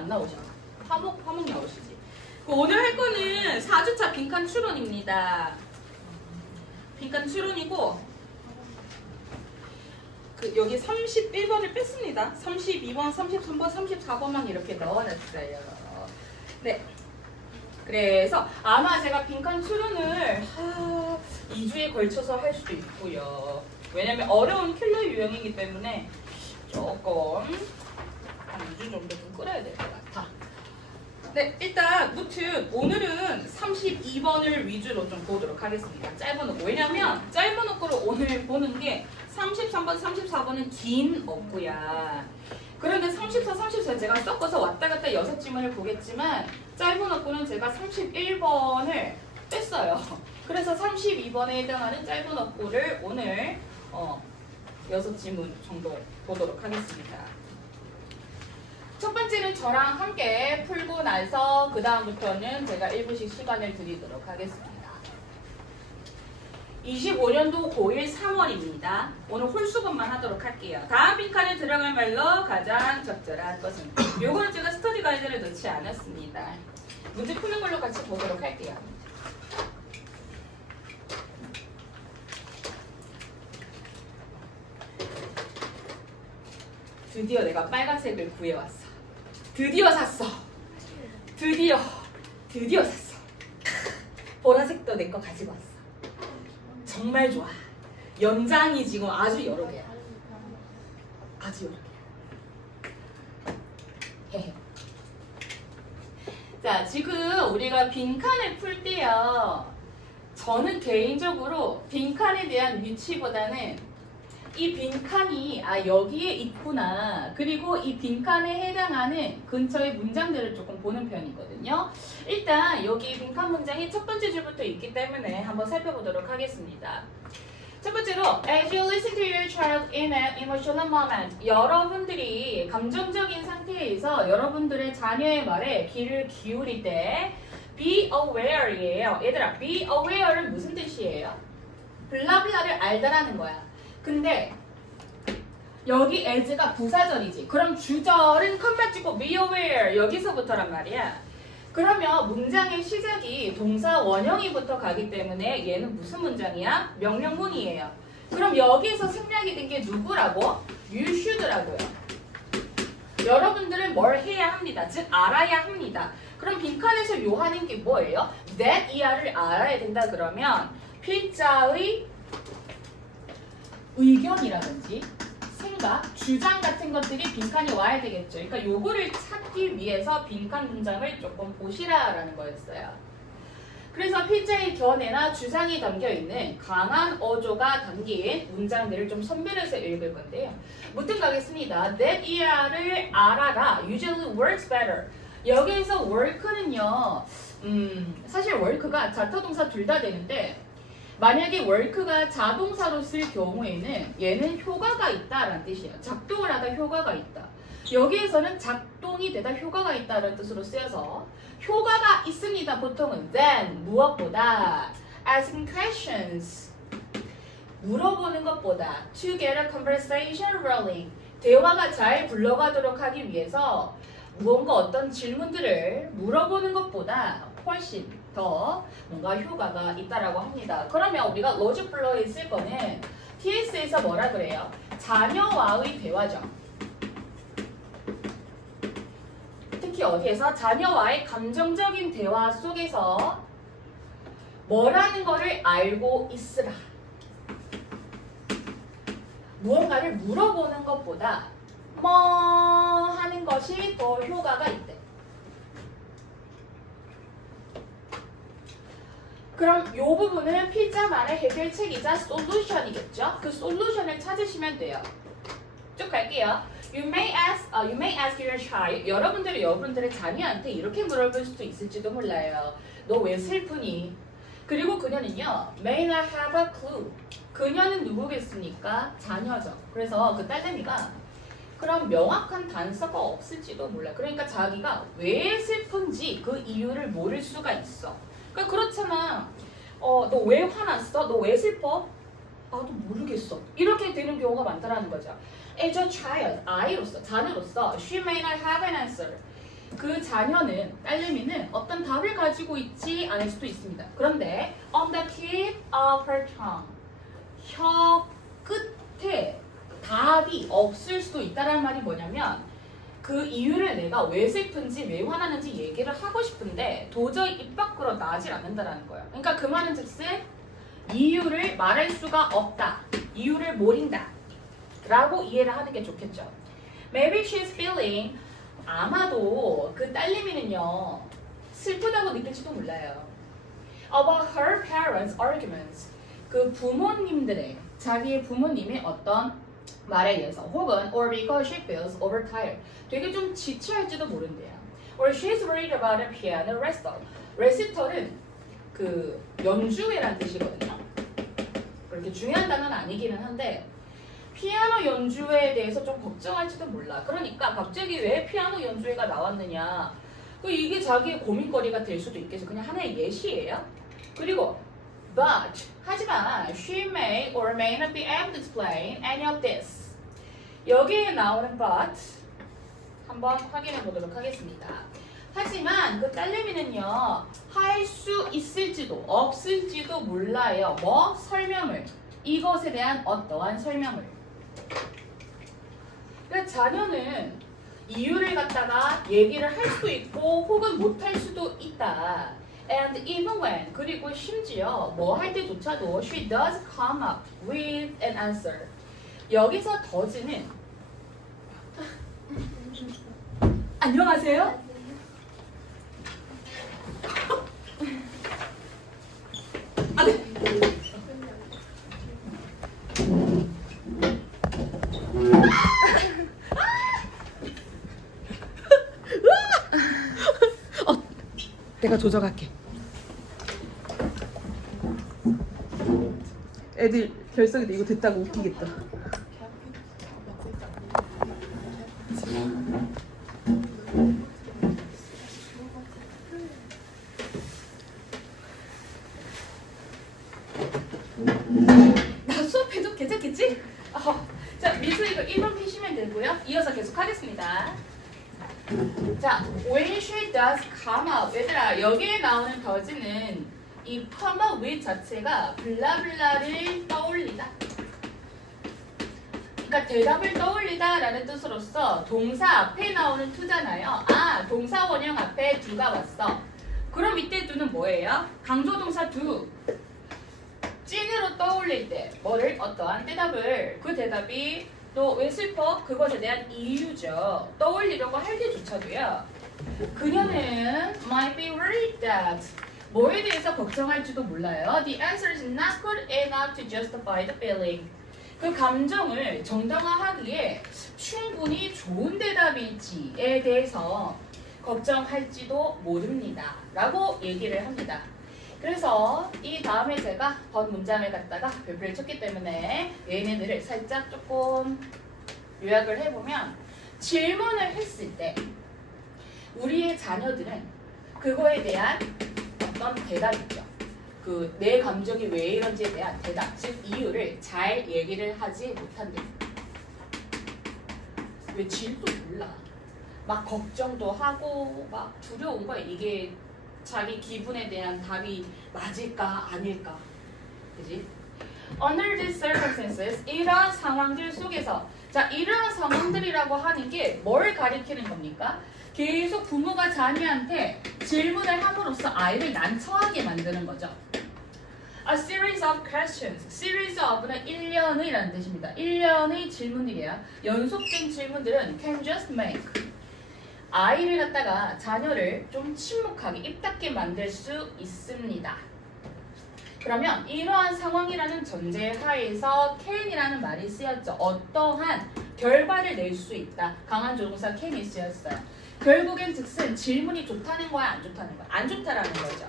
안 나오셔. 화목 나오시지. 오늘 할 거는 4주차 빈칸 추론입니다. 빈칸 추론이고 여기 31번을 뺐습니다. 32번, 33번, 34번만 이렇게 넣어놨어요. 네. 그래서 아마 제가 빈칸 추론을 2주에 걸쳐서 할 수도 있고요. 왜냐면 어려운 킬러 유형이기 때문에 조금 한 2주 정도 좀 끌어야 될 것 같아. 네, 일단 무튼 오늘은 32번을 위주로 좀 보도록 하겠습니다. 짧은 어구. 왜냐면 짧은 어구를 오늘 보는 게 33번, 34번은 긴 어구야. 그런데 34, 34 제가 섞어서 왔다 갔다 6지문을 보겠지만 짧은 어구는 제가 31번을 뺐어요. 그래서 32번에 해당하는 짧은 어구를 오늘 6지문 정도 보도록 하겠습니다. 첫 번째는 저랑 함께 풀고 나서 그 다음부터는 제가 1분씩 시간을 드리도록 하겠습니다. 25년도 고1 3월입니다. 오늘 홀수분만 하도록 할게요. 다음 빈칸에 들어갈 말로 가장 적절한 것은 요거는 제가 스터디 가이드를 넣지 않았습니다. 문제 푸는 걸로 같이 보도록 할게요. 드디어 내가 빨간색을 구해왔어. 드디어 샀어. 드디어 샀어. 보라색도 내 거 가지고 왔어. 정말 좋아. 연장이 지금 아주 여러 개야. 아주 여러 개야. 자, 지금 우리가 빈칸을 풀 때요. 저는 개인적으로 빈칸에 대한 위치보다는 이 빈칸이 여기에 있구나. 그리고 이 빈칸에 해당하는 근처의 문장들을 조금 보는 편이거든요. 일단 여기 빈칸 문장이 첫 번째 줄부터 있기 때문에 한번 살펴보도록 하겠습니다. 첫 번째로 As you listen to your child in an emotional moment, 여러분들이 감정적인 상태에서 여러분들의 자녀의 말에 귀를 기울일 때 be aware이에요. 얘들아, be aware는 무슨 뜻이에요? 블라블라를 알다라는 거야. 근데 여기 as가 부사절이지. 그럼 주절은 컴마 찍고 be aware 여기서부터란 말이야. 그러면 문장의 시작이 동사 원형이부터 가기 때문에 얘는 무슨 문장이야? 명령문이에요. 그럼 여기서 생략이 된 게 누구라고? You should라고요. 여러분들은 뭘 해야 합니다. 즉 알아야 합니다. 그럼 빈칸에서 요하는 게 뭐예요? that ER을 알아야 된다 그러면 필자의 의견이라든지 생각, 주장 같은 것들이 빈칸에 와야 되겠죠. 그러니까 요거를 찾기 위해서 빈칸 문장을 조금 보시라라는 거였어요. 그래서 필자의 견해나 주장이 담겨있는 강한 어조가 담긴 문장들을 좀 선별해서 읽을 건데요. 무튼 가겠습니다. That ER을 알아라. Usually works better. 여기에서 work는요. 사실 work가 자타동사 둘 다 되는데 만약에 work가 자동사로 쓸 경우에는 얘는 효과가 있다라는 뜻이에요. 작동을 하다 효과가 있다. 여기에서는 작동이 되다 효과가 있다라는 뜻으로 쓰여서 효과가 있습니다. 보통은 then 무엇보다 asking questions 물어보는 것보다 to get a conversation rolling 대화가 잘 굴러가도록 하기 위해서 무언가 어떤 질문들을 물어보는 것보다 훨씬 더 뭔가 효과가 있다라고 합니다. 그러면 우리가 로직 플로우에 쓸 거는 TS에서 뭐라 그래요? 자녀와의 대화죠. 특히 어디에서? 자녀와의 감정적인 대화 속에서 뭐라는 거를 알고 있으라. 무언가를 물어보는 것보다 뭐 하는 것이 더 효과가 있대. 그럼 이 부분은 필자만의 해결책이자 솔루션이겠죠? 그 솔루션을 찾으시면 돼요. 쭉 갈게요. You may ask your child. 여러분들의 자녀한테 이렇게 물어볼 수도 있을지도 몰라요. 너 왜 슬프니? 그리고 그녀는요. May not have a clue. 그녀는 누구겠습니까? 자녀죠. 그래서 그 딸내미가 그럼 명확한 단서가 없을지도 몰라. 그러니까 자기가 왜 슬픈지 그 이유를 모를 수가 있어. 그러니까 그렇잖아. 너 왜 화났어? 너 왜 슬퍼? 나도 모르겠어. 이렇게 되는 경우가 많다라는 거죠. As a child, 아이로서, 자녀로서, she may not have an answer. 그 자녀는 딸내미는 어떤 답을 가지고 있지 않을 수도 있습니다. 그런데 on the tip of her tongue 혀 끝에 답이 없을 수도 있다는 말이 뭐냐면 그 이유를 내가 왜 슬픈지 왜 화나는지 얘기를 하고 싶은데 도저히 입 밖으로 나질 않는다는 거예요. 그러니까 그 말은 즉슨 이유를 말할 수가 없다. 이유를 모른다. 라고 이해를 하는 게 좋겠죠. Maybe she's feeling 아마도 그 딸내미는요 슬프다고 느낄지도 몰라요. About her parents' arguments 그 부모님들의 자기의 부모님의 어떤 말에 의해서 혹은 or because she feels overtired 되게 좀 지쳐할지도 모른대요. Or she's worried about a piano recital. recital은 그 연주회란 뜻이거든요. 그렇게 중요한 단어는 아니기는 한데 피아노 연주회에 대해서 좀 걱정할지도 몰라. 그러니까 갑자기 왜 피아노 연주회가 나왔느냐. 이게 자기의 고민거리가 될 수도 있겠죠. 그냥 하나의 예시예요. 그리고 but 하지만 she may or may not be able to explain any of this. 여기에 나오는 but 한번 확인해 보도록 하겠습니다. 하지만 그 딸내미는요 할 수 있을지도 없을지도 몰라요. 뭐? 설명을. 이것에 대한 어떠한 설명을. 그러니까 자녀는 이유를 갖다가 얘기를 할 수도 있고 혹은 못 할 수도 있다. And even when 그리고 심지어 뭐 할 때조차도 she does come up with an answer. 여기서 does는 안녕하세요. 아, 네. 내가 조져갈게. 애들 결석인데 이거 됐다고 웃기겠다. 나 수업해도 괜찮겠지? 자, 미수 이거 1번 피시면 되고요. 이어서 계속 하겠습니다. 자, when she does come up. 얘들아, 여기에 나오는 does는 이 come up with 자체가 블라블라를 떠올리다. 그러니까 대답을 떠올리다 라는 뜻으로서 동사 앞에 나오는 to잖아요. 아, 동사 원형 앞에 do가 왔어. 그럼 이때 do는 뭐예요? 강조동사 do. 찐으로 떠올릴 때 뭐를 어떠한 대답을 그 대답이 또 왜 슬퍼? 그것에 대한 이유죠. 떠올리려고 할 때조차도요. 그녀는 might be worried that 뭐에 대해서 걱정할지도 몰라요. The answer is not good enough to justify the feeling. 그 감정을 정당화하기에 충분히 좋은 대답일지에 대해서 걱정할지도 모릅니다. 라고 얘기를 합니다. 그래서 이 다음에 제가 번 문장을 갖다가 별표를 쳤기 때문에 얘네들을 살짝 조금 요약을 해보면 질문을 했을 때 우리의 자녀들은 그거에 대한 어떤 대답이죠. 그 내 감정이 왜 이런지에 대한 대답, 즉 이유를 잘 얘기를 하지 못한다. 왜 질도 몰라. 막 걱정도 하고 막 두려운 거야. 이게 자기 기분에 대한 답이 맞을까 아닐까, 그지? Under these circumstances, 이러한 상황들 속에서, 자, 이러한 상황들이라고 하는 게 뭘 가리키는 겁니까? 계속 부모가 자녀한테 질문을 함으로써 아이를 난처하게 만드는 거죠. A series of questions. series of는 일련의라는 뜻입니다. 일련의 질문들이야. 연속된 질문들은 can just make. 아이를 갖다가 자녀를 좀 침묵하게 입 닫게 만들 수 있습니다. 그러면 이러한 상황이라는 전제 하에서 can이라는 말이 쓰였죠. 어떠한 결과를 낼 수 있다. 강한 조동사 can이 쓰였어요. 결국엔 즉슨 질문이 좋다는 거야, 안 좋다는 거야? 안 좋다라는 거죠.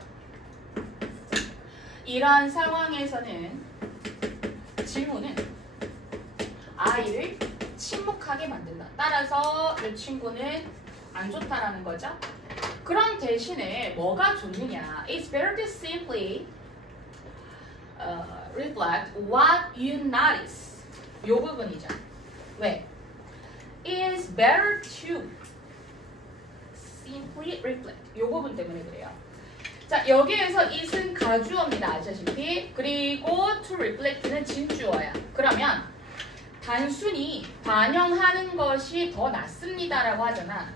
이러한 상황에서는 질문은 아이를 침묵하게 만든다. 따라서 이 친구는 안 좋다라는 거죠. 그런 대신에 뭐가 좋느냐? It's better to simply reflect what you notice. 요 부분이죠. 왜? It's better to reflect. 요 부분 때문에 그래요. 자, 여기에서 it은 가주어입니다. 아시다시피. 그리고 to reflect는 진주어야. 그러면 단순히 반영하는 것이 더 낫습니다라고 하잖아.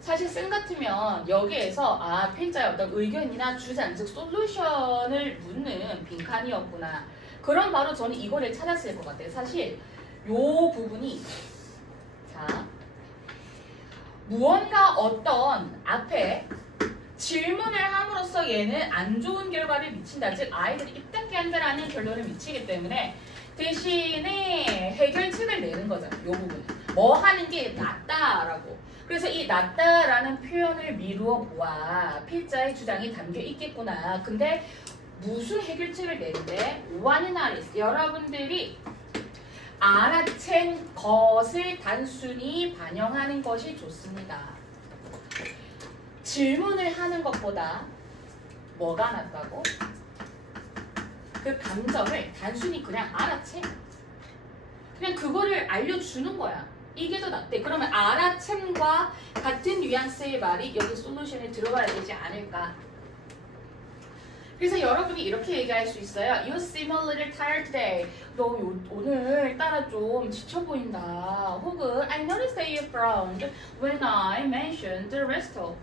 사실 쌤 같으면 여기에서 필자의 어떤 의견이나 주장, 즉 솔루션을 묻는 빈칸이었구나. 그럼 바로 저는 이거를 찾았을 것 같아요. 사실 요 부분이 자 무언가 어떤 앞에 질문을 함으로써 얘는 안 좋은 결과를 미친다. 즉 아이들이 입닫게 한다라는 결론을 미치기 때문에 대신에 해결책을 내는 거잖아. 요 부분. 뭐 하는 게 낫다라고. 그래서 이 낫다라는 표현을 미루어 보아 필자의 주장이 담겨 있겠구나. 근데 무슨 해결책을 내는데 what is 여러분들이 알아챈 것을 단순히 반영하는 것이 좋습니다. 질문을 하는 것보다 뭐가 낫다고? 그 감정을 단순히 그냥 알아채. 그냥 그거를 알려주는 거야. 이게 더 낫대. 그러면 알아챔과 같은 뉘앙스의 말이 여기 솔루션에 들어가야 되지 않을까. 그래서 여러분이 이렇게 얘기할 수 있어요. You seem a little tired today. 너 오늘따라 좀 지쳐 보인다. 혹은 I noticed that you frowned when I mentioned the restaurant.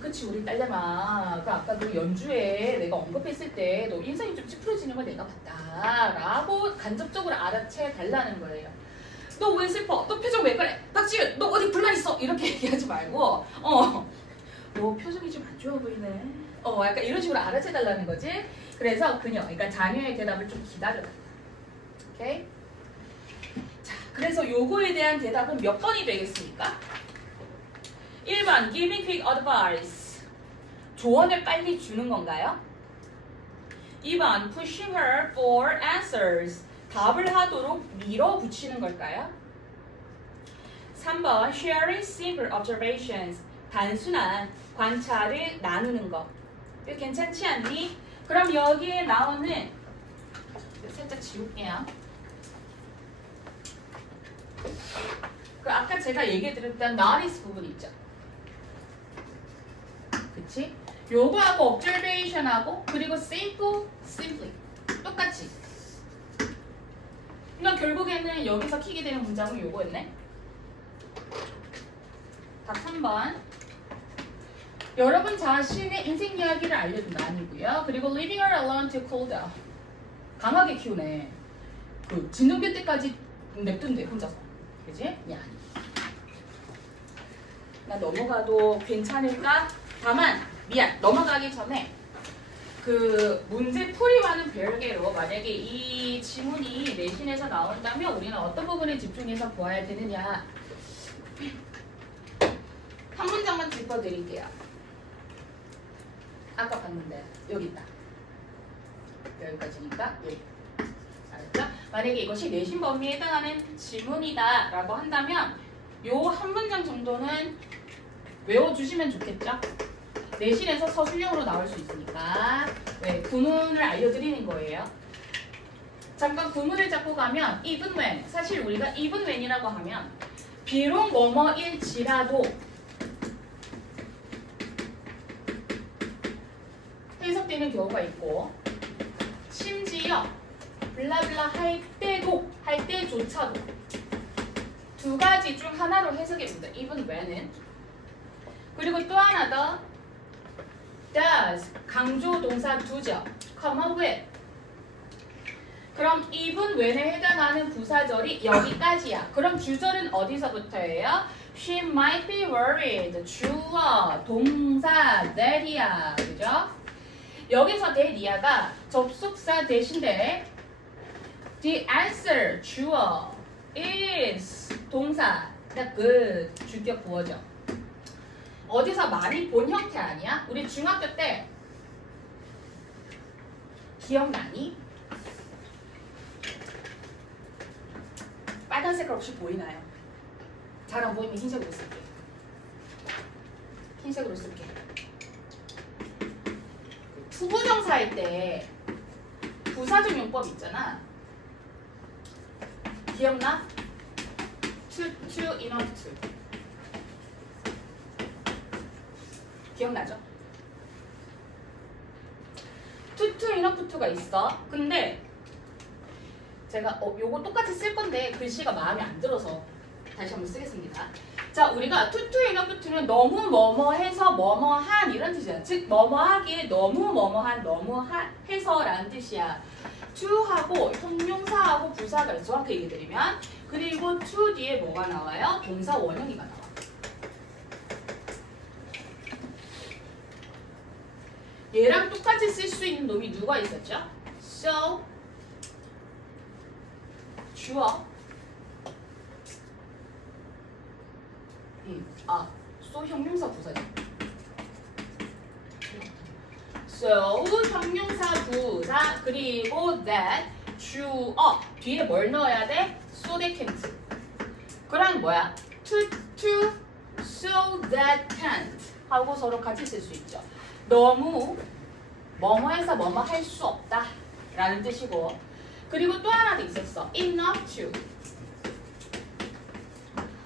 그치 우리 딸내마. 그 아까 그 연주에 내가 언급했을 때 너 인상이 좀 찌푸려지는 걸 내가 봤다. 라고 간접적으로 알아채 달라는 거예요. 너 왜 슬퍼? 너 표정 왜 그래? 박지윤 너 어디 불만 있어? 이렇게 얘기하지 말고 너 표정이 좀 안 좋아 보이네. 약간 이런 식으로 알아채 달라는 거지. 그래서 그러니까 자녀의 대답을 좀 기다려라. 오케이? 자, 그래서 요거에 대한 대답은 몇 번이 되겠습니까? 1번 giving quick advice. 조언을 빨리 주는 건가요? 2번 pushing her for answers. 답을 하도록 밀어붙이는 걸까요? 3번 sharing simple observations. 단순한 관찰을 나누는 거. 이거 괜찮지 않니? 그럼 여기에 나오는 살짝 지울게요. 그 아까 제가 얘기 드렸던 notice 부분 있죠? 그치? 요거하고 observation하고 그리고 simple, simply 똑같이. 그러니까 결국에는 여기서 키게 되는 문장은 요거였네. 답 3번. 여러분 자신의 인생 이야기를 알려준다 아니고요. 그리고 leaving her alone to cool down. 강하게 키우네. 그 진돗개 때까지 냅둔대 혼자서. 그지? 아니. 나 넘어가도 괜찮을까? 다만 미안 넘어가기 전에 그 문제 풀이와는 별개로 만약에 이 지문이 내신에서 나온다면 우리는 어떤 부분에 집중해서 보아야 되느냐. 한 문장만 짚어드릴게요. 아까 봤는데 여기 있다. 여기까지니까 여기. 알았죠? 만약에 이것이 내신 범위에 해당하는 지문이다 라고 한다면 요 한 문장 정도는 외워주시면 좋겠죠? 내신에서 서술형으로 나올 수 있으니까 구문을 알려드리는 거예요. 잠깐 구문을 잡고 가면 even when. 사실 우리가 even when이라고 하면 비록 뭐뭐일지라도 해석되는 경우가 있고 심지어 블라블라 할 때도 할 때조차도 두 가지 중 하나로 해석이 됩니다. even when은. 그리고 또 하나 더 does 강조 동사 do죠. common with. 그럼 even when에 해당하는 부사절이 여기까지야. 그럼 주절은 어디서부터예요? She might be worried. 주어, 동사, that이야. 그죠? 여기서 that이야가 접속사 대신에 the answer, 주어, is, 동사, good, 주격 부어죠. 어디서 말이 본 형태 아니야? 우리 중학교 때 기억나니? 빨간 색깔 혹시 보이나요? 잘 안 보이면 흰색으로 쓸게. 흰색으로 쓸게. 투부정사일 때 부사적 용법 있잖아. 기억나? to, enough to. 기억나죠? 투투 이너프투가 있어. 근데 제가 요거 똑같이 쓸 건데 글씨가 마음에 안 들어서 다시 한번 쓰겠습니다. 자, 우리가 투투 이너프투는 너무 뭐뭐해서 뭐뭐한 이런 뜻이야. 즉 뭐뭐하기에 너무 뭐뭐한 해서라는 뜻이야. to하고 형용사하고 부사가 정확히 얘기드리면 그리고 to 뒤에 뭐가 나와요? 동사 원형이가 나와. 얘랑 똑같이 쓸 수 있는 놈이 누가 있었죠? So 주어 so 형용사 부사지. So 형용사 부사 그리고 that 주어 뒤에 뭘 넣어야 돼? So they can't. 그럼 뭐야? to so that can't 하고 서로 같이 쓸 수 있죠. 너무 뭐뭐해서 뭐뭐 할 수 없다 라는 뜻이고 그리고 또 하나 더 있었어. enough to.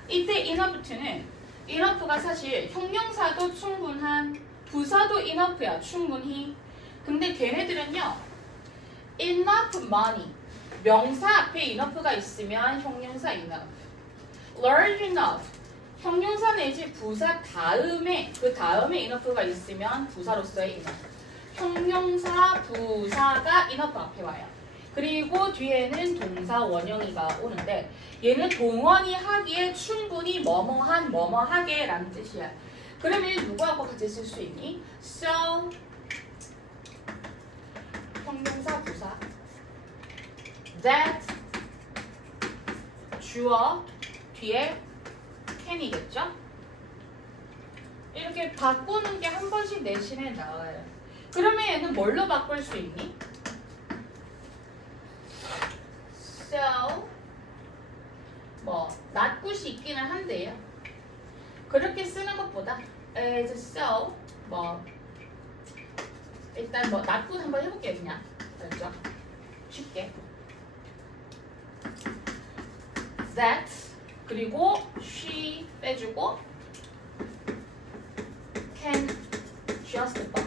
이때 enough to는 enough가 사실 형용사도 충분한 부사도 enough야 충분히. 근데 걔네들은요 enough money 명사 앞에 enough가 있으면 형용사 enough, large enough 형용사 내지 부사 다음에 그 다음에 enough가 있으면 부사로서의 enough, 형용사 부사가 enough 앞에 와요. 그리고 뒤에는 동사 원형이가 오는데 얘는 동원이 하기에 충분히 뭐뭐한 뭐뭐하게 라는 뜻이야. 그러면 누구하고 같이 쓸 수 있니? So 형용사 부사 that 주어 뒤에 can이겠죠? 이렇게 바꾸는 게 한 번씩 내신에 나와요. 그러면 얘는 뭘로 바꿀 수 있니? So not 굿이 있기는 한데요. 그렇게 쓰는 것보다 as so 일단 not good 한번 해볼게요. 그냥 알죠? 쉽게 that 그리고 she 빼주고 can justify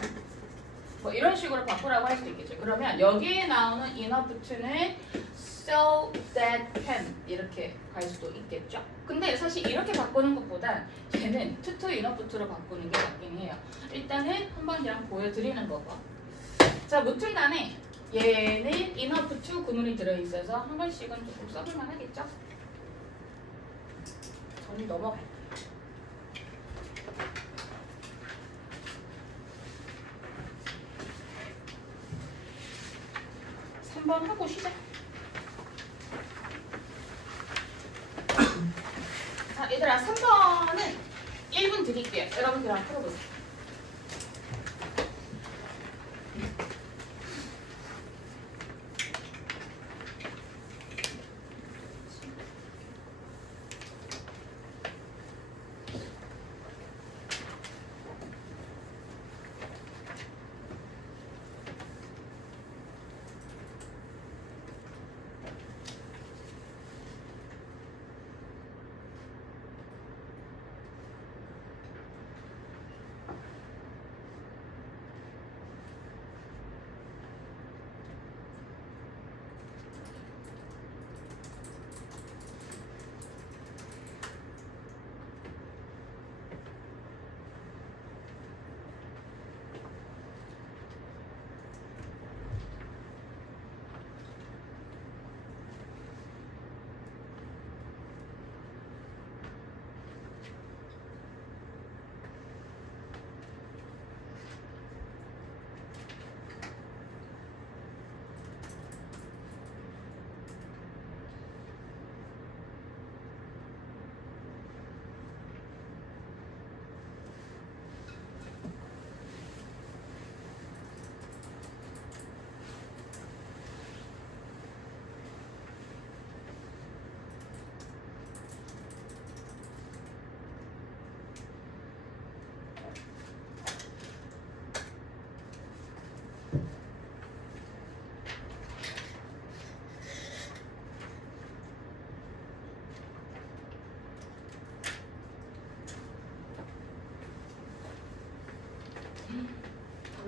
이런 식으로 바꾸라고 할 수도 있겠죠. 그러면 여기에 나오는 enough to는 so that can 이렇게 갈 수도 있겠죠. 근데 사실 이렇게 바꾸는 것보다 얘는 to enough to로 바꾸는 게 맞긴 해요. 일단은 한번 그냥 보여드리는 거고. 자, 무튼간에 얘는 enough to 구문이 들어있어서 한 번씩은 조금 써볼만 하겠죠. 저는 넘어갈게요. 3번 하고 시작. 자, 얘들아 3번은 1분 드릴게요. 여러분들 한번 풀어보세요.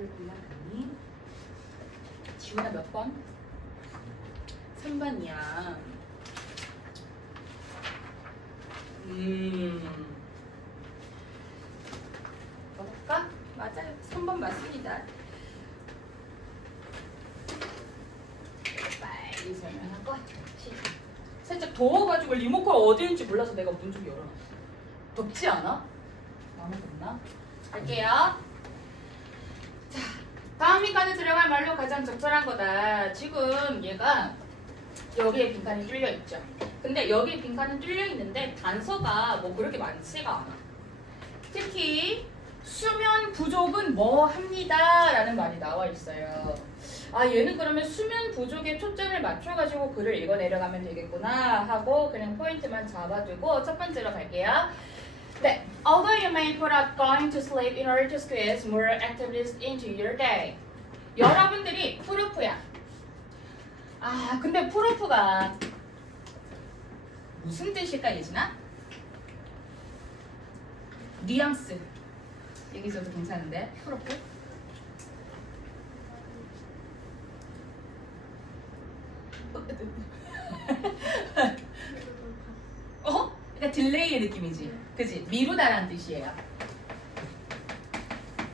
답을 골라봤니? 지훈아 몇 번? 3번이야. 볼까? 맞아요. 3번 맞습니다. 빨리 설명하고 시작. 살짝 더워가지고 리모컨 어디 있는지 몰라서 내가 문 좀 열어놨어. 덥지 않아? 너무 덥나? 갈게요. 자, 다음 민간에 들어갈 말로 가장 적절한 거다. 지금 얘가 여기에 빈칸이 뚫려 있죠. 근데 여기에 빈칸은 뚫려 있는데 단서가 뭐 그렇게 많지가 않아. 특히 수면 부족은 뭐 합니다 라는 말이 나와 있어요. 아, 얘는 그러면 수면 bu족에 초점을 맞춰가지고 글을 읽어 내려가면 되겠구나 하고 그냥 포인트만 잡아두고 첫 번째로 갈게요. 네, although you may put off going to sleep in order to squeeze more activities into your day. 여러분들이 프루프야. 아, 근데 프루프가 무슨 뜻일까, 예진아? 뉘앙스. 여기서도 괜찮은데, 프루프? 어? 그러니까 딜레이의 느낌이지. 그치? 미루다라는 뜻이에요.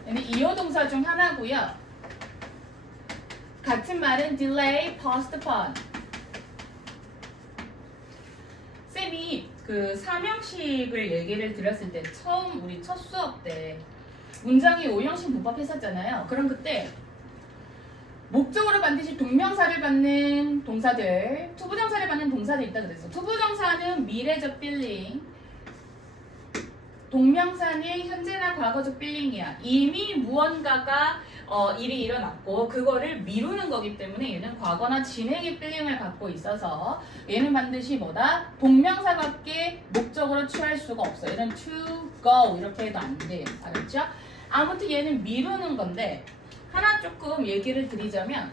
근데 이어 동사 중 하나고요. 같은 말은 delay, postpone. 쌤이 그 삼형식을 얘기를 드렸을 때 처음 우리 첫 수업 때 문장이 5형식 문법했었잖아요. 그럼 그때 목적으로 반드시 동명사를 받는 동사들, 투부정사를 받는 동사들 있다 그랬어. 투부정사는 미래적 빌링, 동명사는 현재나 과거적 빌링이야. 이미 무언가가 일이 일어났고 그거를 미루는 거기 때문에 얘는 과거나 진행의 빌링을 갖고 있어서 얘는 반드시 뭐다? 동명사밖에 목적으로 취할 수가 없어. 얘는 to go 이렇게 해도 안 돼. 알았죠? 아무튼 얘는 미루는 건데 하나 조금 얘기를 드리자면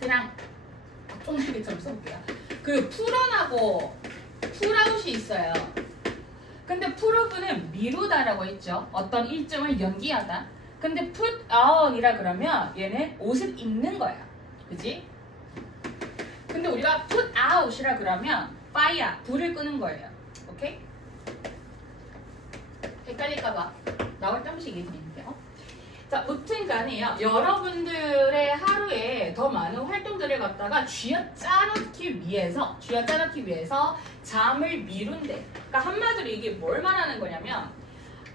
그냥 쫑나게처럼 써볼게요. 그 풀어나고 풀아웃이 있어요. 근데 풀오브는 미루다라고 했죠. 어떤 일정을 연기하다. 근데 put on이라 그러면 얘는 옷을 입는 거야. 그지? 근데 우리가 put out이라 그러면 fire, 불을 끄는 거예요. 오케이? 헷갈릴까봐 나올 때 한 번씩 얘기 드릴게요. 자, 무튼 간에요. 여러분들의 하루에 더 많은 활동들을 갖다가 쥐어짜놓기 위해서 잠을 미룬대. 그러니까 한마디로 이게 뭘 말하는 거냐면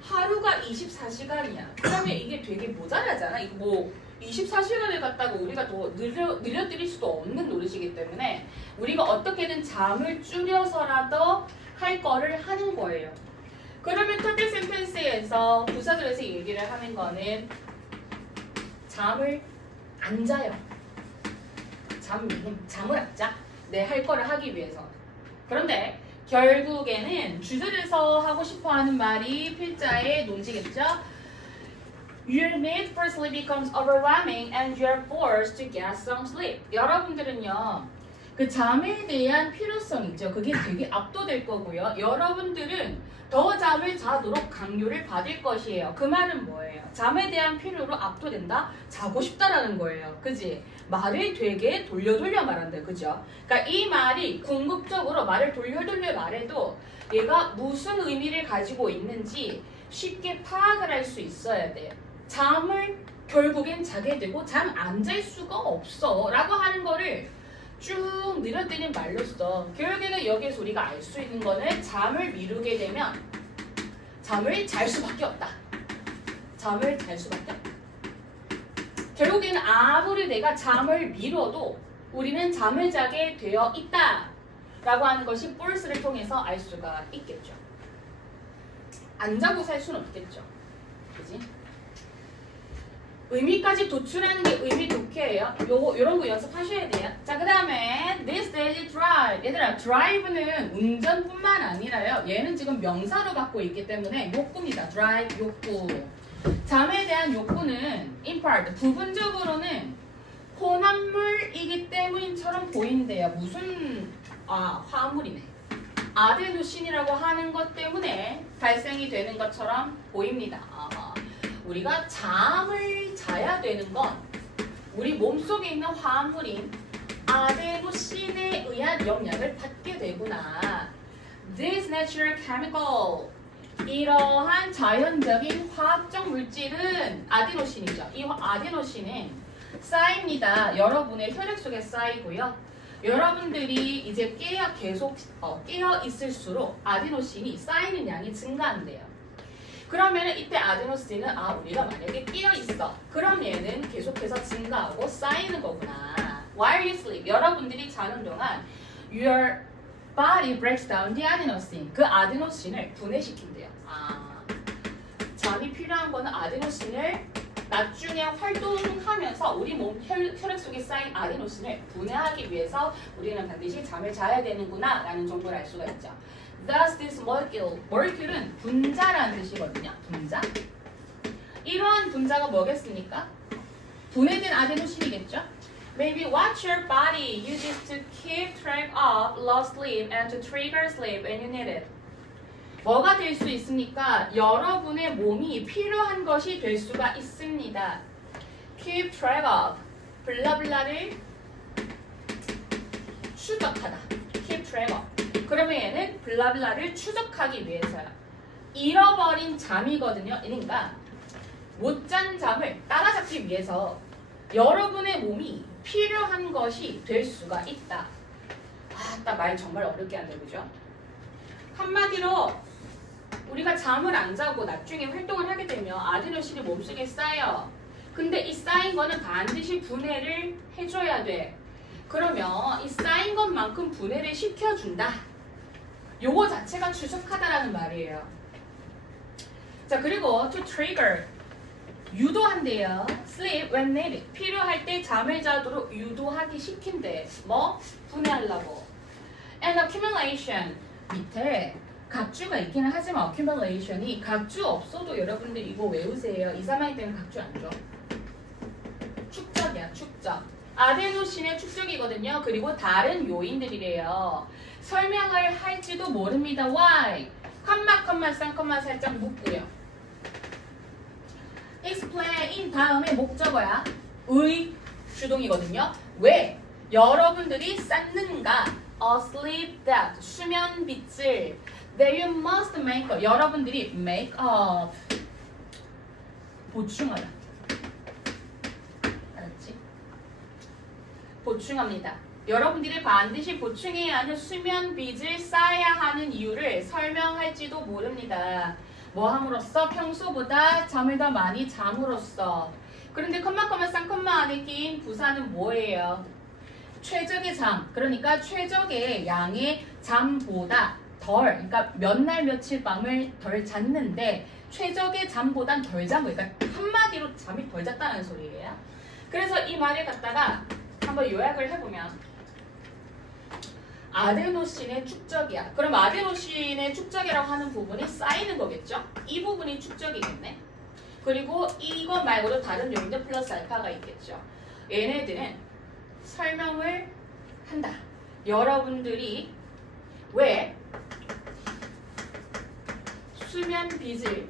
하루가 24시간이야. 그러면 이게 되게 모자라잖아. 이거 뭐 24시간을 갖다가 우리가 더 늘려드릴 수도 없는 노릇이기 때문에 우리가 어떻게든 잠을 줄여서라도 할 거를 하는 거예요. 그러면 토픽 센텐스에서 부사들에서 얘기를 하는 거는 잠을 안 자요. 잠을 안 자. 내 할 거를 하기 위해서. 그런데 결국에는 주절에서 하고 싶어하는 말이 필자의 논지겠죠. Your need for sleep becomes overwhelming and you're forced to get some sleep. 여러분들은요. 그 잠에 대한 필요성 있죠. 그게 되게 압도될 거고요. 여러분들은 더 잠을 자도록 강요를 받을 것이에요. 그 말은 뭐예요? 잠에 대한 필요로 압도된다? 자고 싶다라는 거예요. 그지? 말을 되게 돌려 말한다. 그죠? 그러니까 이 말이 궁극적으로 말을 돌려 말해도 얘가 무슨 의미를 가지고 있는지 쉽게 파악을 할 수 있어야 돼요. 잠을 결국엔 자게 되고 잠 안 잘 수가 없어 라고 하는 거를 쭉 늘어뜨린 말로써 결국에는 여기에서 우리가 알 수 있는 거는 잠을 미루게 되면 잠을 잘 수밖에 없다. 잠을 잘 수밖에 없다. 결국에는 아무리 내가 잠을 미뤄도 우리는 잠을 자게 되어 있다 라고 하는 것이 force를 통해서 알 수가 있겠죠. 안 자고 살 수는 없겠죠. 그지? 의미까지 도출하는 게 의미 독해예요. 요런 거 연습하셔야 돼요. 자, 그 다음에 this daily drive. 얘들아, drive는 운전뿐만 아니라요. 얘는 지금 명사로 갖고 있기 때문에 욕구입니다. drive, 욕구. 잠에 대한 욕구는 in part, 부분적으로는 혼합물이기 때문처럼 보인대요. 무슨 화합물이네. 아데노신이라고 하는 것 때문에 발생이 되는 것처럼 보입니다. 우리가 잠을 자야 되는 건 우리 몸속에 있는 화합물인 아데노신에 의한 영향을 받게 되구나. This natural chemical, 이러한 자연적인 화학적 물질은 아데노신이죠. 이 아데노신은 쌓입니다. 여러분의 혈액 속에 쌓이고요. 여러분들이 이제 계속 깨어 있을수록 아데노신이 쌓이는 양이 증가한대요. 그러면 이때 아데노신은 우리가 만약에 깨어 있어. 그럼 얘는 계속해서 증가하고 쌓이는 거구나. While you sleep, 여러분들이 자는 동안 your body breaks down the adenosine. 그 아데노신을 분해시킨대요. 잠이 필요한 거는 아데노신을 나중에 활동하면서 우리 몸 혈액 속에 쌓인 아데노신을 분해하기 위해서 우리는 반드시 잠을 자야 되는구나 라는 정보를 알 수가 있죠. Thus this molecule은 분자라는 뜻이거든요. 분자. 이러한 분자가 뭐겠습니까? 분해된 아데노신이겠죠. Maybe what your body uses to keep track of lost sleep and to trigger sleep when you need it. 뭐가 될 수 있습니까? 여러분의 몸이 필요한 것이 될 수가 있습니다. Keep track of, 블라블라를 추적하다. Keep track of. 그러면 얘는 블라블라를 추적하기 위해서야. 잃어버린 잠이거든요. 그러니까 못 잔 잠을 따라잡기 위해서 여러분의 몸이 필요한 것이 될 수가 있다. 딱 말 정말 어렵게 한다, 그죠? 한마디로 우리가 잠을 안 자고 나중에 활동을 하게 되면 아데노신이 몸속에 쌓여. 근데 이 쌓인 거는 반드시 분해를 해줘야 돼. 그러면 이 쌓인 것만큼 분해를 시켜준다. 요거 자체가 추적하다라는 말이에요. 자, 그리고 to trigger, 유도한대요. Sleep when needed, 필요할 때 잠을 자도록 유도하기 시킨대. 뭐? 분해하려고. And accumulation, 밑에 각주가 있기는 하지만 accumulation이 각주 없어도 여러분들 이거 외우세요. 2, 3학년 때는 각주 안 줘. 축적이야, 축적. 아데노신의 축적이거든요. 그리고 다른 요인들이래요. 설명을 할지도 모릅니다. Why? 컴마 쌍컴마 살짝 묶고요. explain 다음에 목적어야. 의 주동이거든요. 왜? 여러분들이 쌓는가? A sleep debt, 수면 빚을 that you must make up, 여러분들이 make up, 보충하다. 알았지? 보충합니다. 여러분들이 반드시 보충해야 하는 수면 빚을 쌓아야 하는 이유를 설명할지도 모릅니다. 뭐 함으로써? 평소보다 잠을 더 많이 잠으로써. 그런데 컴마 쌍컴마 안에 끼인 부사는 뭐예요? 최적의 잠, 그러니까 최적의 양의 잠보다 덜, 그러니까 몇 날 며칠 밤을 덜 잤는데 최적의 잠보단 덜 잔 거, 그러니까 한마디로 잠이 덜 잤다는 소리예요. 그래서 이 말을 갖다가 한번 요약을 해보면 아데노신의 축적이야. 그럼 아데노신의 축적이라고 하는 부분이 쌓이는 거겠죠? 이 부분이 축적이겠네. 그리고 이거 말고도 다른 요인들 플러스 알파가 있겠죠. 얘네들은 설명을 한다. 여러분들이 왜 수면 빚을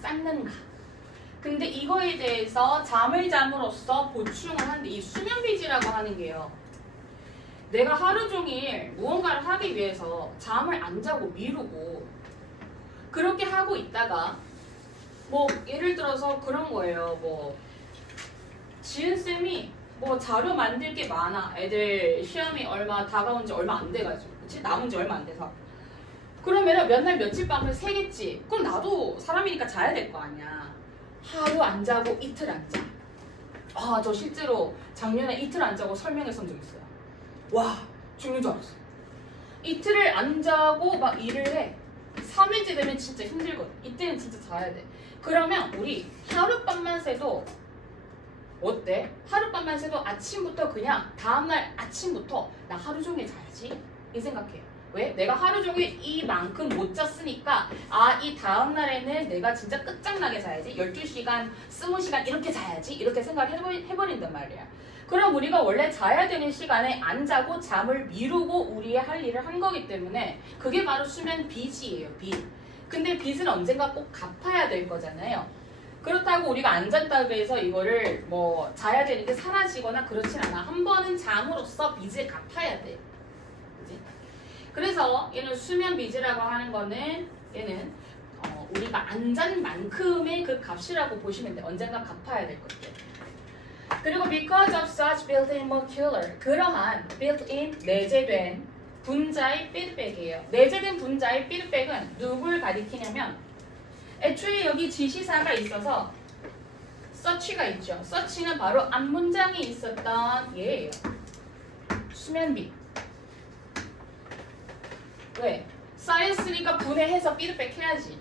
쌓는가? 근데 이거에 대해서 잠을 잠으로써 보충을 하는데 이 수면 빚이라고 하는 게요. 내가 하루 종일 무언가를 하기 위해서 잠을 안 자고 미루고 그렇게 하고 있다가 뭐 예를 들어서 그런 거예요. 뭐 지은쌤이 뭐 자료 만들 게 많아. 애들 시험이 얼마 다가온 지 얼마 안 돼가지고, 그치? 남은 지 얼마 안 돼서. 그러면은 몇 날 며칠 밤을 새겠지. 그럼 나도 사람이니까 자야 될 거 아니야. 하루 안 자고 이틀 안 자. 저 실제로 작년에 이틀 안 자고 설명회선 적 있어요. 와, 죽는 줄 알았어. 이틀을 안 자고 막 일을 해. 3일째 되면 진짜 힘들거든. 이때는 진짜 자야 돼. 그러면 우리 하룻밤만 새도 어때? 하룻밤만 새도 아침부터 그냥 다음날 아침부터 나 하루 종일 자야지 이 생각해요. 왜? 내가 하루 종일 이만큼 못 잤으니까 이 다음날에는 내가 진짜 끝장나게 자야지 12시간, 20시간 이렇게 자야지 이렇게 생각을 해버린단 말이야. 그럼 우리가 원래 자야 되는 시간에 안 자고 잠을 미루고 우리의 할 일을 한 거기 때문에 그게 바로 수면 빚이에요. 빚. 근데 빚은 언젠가 꼭 갚아야 될 거잖아요. 그렇다고 우리가 안 잔다고 해서 이거를 뭐 자야 되는 게 사라지거나 그렇진 않아. 한 번은 잠으로써 빚을 갚아야 돼. 그지? 그래서 얘는 수면 빚이라고 하는 거는 얘는 우리가 안 잔 만큼의 그 값이라고 보시면 돼. 언젠가 갚아야 될 것들. 그리고 because of such built-in molecular 그러한 built-in 내재된 분자의 피드백이에요. 내재된 분자의 피드백은 누굴 가리키냐면 애초에 여기 지시사가 있어서 such가 있죠. such는 바로 앞문장에 있었던 얘예요. 수면비. 왜? 쌓였으니까 분해해서 피드백 해야지.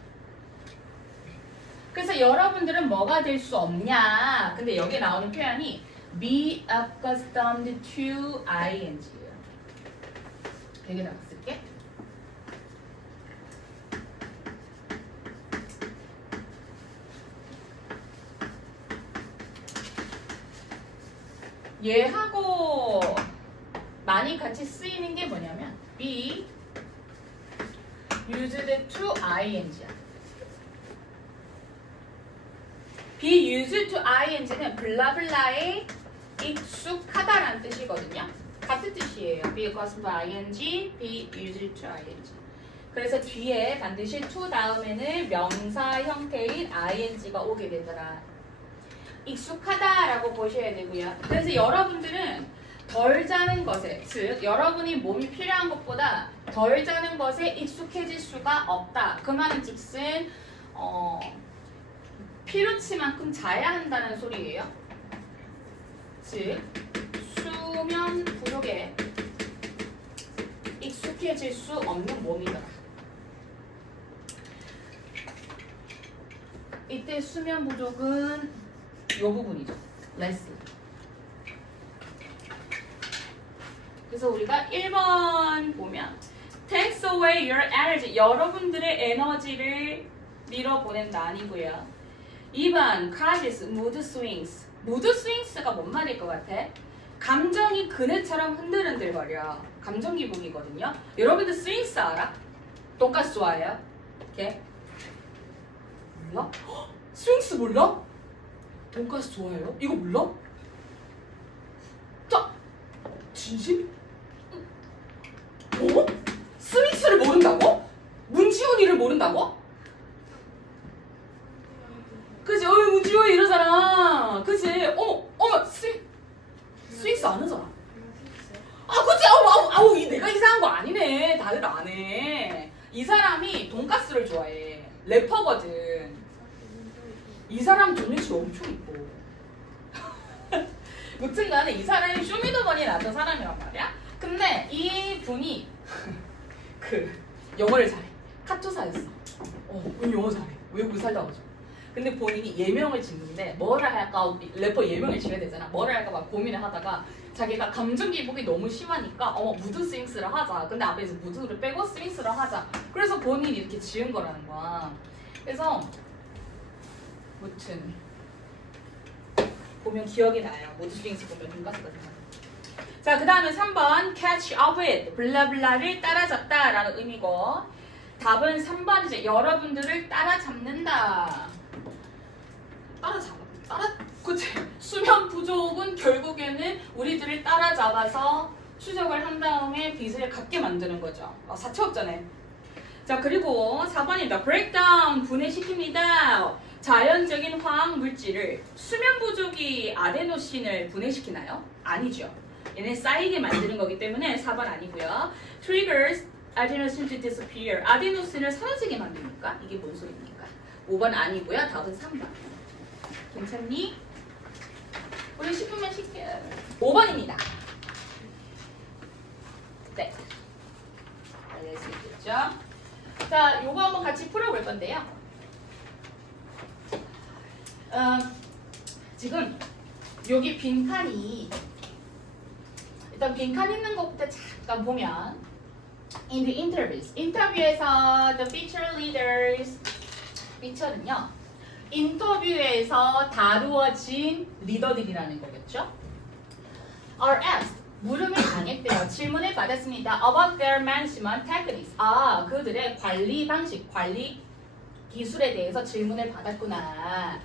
그래서 여러분들은 뭐가 될 수 없냐? 근데 여기 나오는 표현이 be accustomed to ing예요. 여기다가 쓸게. 얘하고 많이 같이 쓰이는 게 뭐냐면 be used to ing야. be used to ing는 블라블라에 익숙하다라는 뜻이거든요. 같은 뜻이에요. be accustomed to ing, be used to ing. 그래서 뒤에 반드시 to 다음에는 명사 형태인 ing가 오게 되더라. 익숙하다라고 보셔야 되고요. 그래서 여러분들은 덜 자는 것에, 즉 여러분이 몸이 필요한 것보다 덜 자는 것에 익숙해질 수가 없다. 그 말은 즉슨 필요치만큼 자야 한다는 소리예요. 즉 수면 부족에 익숙해질 수 없는 몸이더라. 이때 수면 부족은 이 부분이죠. less. 그래서 우리가 1번 보면 takes away your energy. 여러분들의 에너지를 밀어보낸다 아니고요. 2번 causes mood swings. mood swings가 뭔 말일 것 같아? 감정이 그네처럼 흔들흔들거려. 감정 기복이거든요. 여러분들 스윙스 알아? 돈까스 좋아해요? 이렇게 몰라? 헉, 스윙스 몰라? 돈까스 좋아해요? 이거 몰라? 자, 진심? 뭐? 스윙스를 모른다고? 문지훈이를 모른다고? 그치? 어이 문지훈이 이러잖아. 그치? 어머 스윙스 안 하잖아. 아 그치? 아우 내가 이상한 거 아니네. 다들 안 해. 이 사람이 돈까스를 좋아해. 래퍼거든. 이 사람 전유치 엄청 이뻐. 무튼간에 이 사람이 쇼미더머니에 나왔던 사람이란 말이야. 근데 이 분이 그 영어를 잘해. 카투사였어. 영어 잘해. 외국에 살다 오죠. 근데 본인이 예명을 짓는데 뭐를 할까, 래퍼 예명을 지어야 되잖아. 뭐를 할까 막 고민을 하다가 자기가 감정 기복이 너무 심하니까 무드 스윙스를 하자. 근데 앞에서 무드를 빼고 스윙스를 하자. 그래서 본인이 이렇게 지은 거라는 거야. 그래서 무튼 보면 기억이 나요. 모드 스윙스 보면 돈가스가 생각나요. 자, 그 다음에 3번 catch up with 블라블라를 따라잡다라는 의미고, 답은 3번이죠. 여러분들을 따라잡는다. 그치? 수면 부족은 결국에는 우리들을 따라잡아서 추적을 한 다음에 빚을 갚게 만드는 거죠. 사채업자네. 자, 그리고 4번입니다. breakdown 분해시킵니다. 자연적인 화학 물질을 수면 부족이 아데노신을 분해시키나요? 아니죠. 얘는 쌓이게 만드는 거기 때문에 4번 아니고요. triggers adenosine to disappear. 아데노신을 사라지게 만듭니까? 이게 뭔 소리입니까? 5번 아니고요. 답은 3번. 괜찮니? 우리 10분만 쉴게요. 5번입니다. 네. 알릴 수 있겠죠? 자, 요거 한번 같이 풀어볼 건데요. 지금 여기 빈칸이, 일단 빈칸 있는 것부터 잠깐 보면 in the interviews, 인터뷰에서 the feature leaders, feature는요 인터뷰에서 다루어진 리더들이라는 거겠죠. are asked, 물음을 당했대요. 질문을 받았습니다. about their management techniques. 그들의 관리 방식, 관리 기술에 대해서 질문을 받았구나.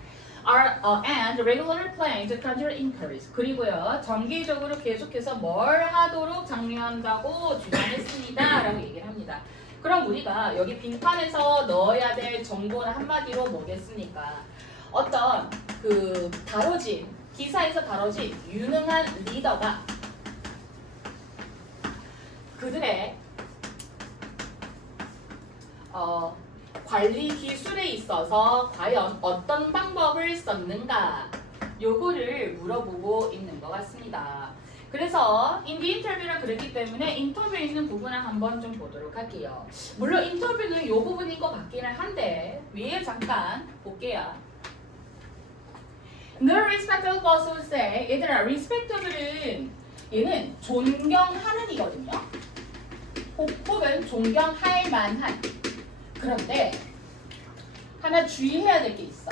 And regular planning to counter inquiries. 그리고요, 정기적으로 계속해서 뭘 하도록 장려한다고 주장했습니다. 라고 얘기를 합니다. 그럼 우리가 여기 빈칸에서 넣어야 될 정보는 한마디로 뭐겠습니까? 어떤 그 다뤄진, 기사에서 다뤄진 유능한 리더가 그들의 관리 기술에 있어서 과연 어떤 방법을 썼는가 요거를 물어보고 있는 것 같습니다. 그래서 인디 인터뷰라 그랬기 때문에 인터뷰에 있는 부분을 한번 좀 보도록 할게요. 물론 인터뷰는 요 부분인 것 같기는 한데 위에 잠깐 볼게요. The respectable boss will say, 얘들아, respectable은 얘는 존경하는 이거든요. 혹은 존경할 만한. 그런데 하나 주의해야 될 게 있어.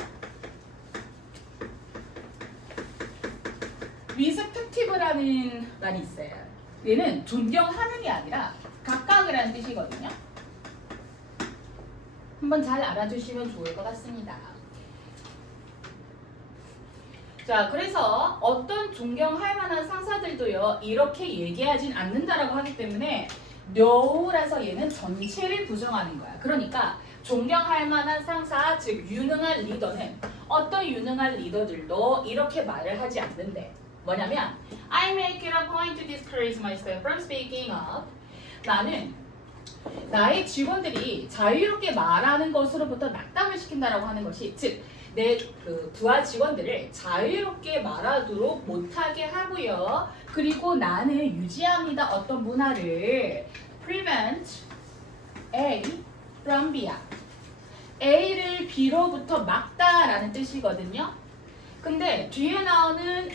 respective라는 말이 있어요. 얘는 존경하는 게 아니라 각각이라는 뜻이거든요. 한번 잘 알아주시면 좋을 것 같습니다. 자, 그래서 어떤 존경할 만한 상사들도요, 이렇게 얘기하진 않는다라고 하기 때문에 no라서 얘는 전체를 부정하는 거야. 그러니까 존경할 만한 상사, 즉 유능한 리더는 어떤 유능한 리더들도 이렇게 말을 하지 않는데 뭐냐면 I make it a point to discourage myself from speaking up. 나는 나의 직원들이 자유롭게 말하는 것으로부터 낙담을 시킨다라고 하는 것이 즉 내 그 부하 직원들을 자유롭게 말하도록 못하게 하고요. 그리고 나는 유지합니다. 어떤 문화를 prevent A from B. A를 B로부터 막다라는 뜻이거든요. 근데 뒤에 나오는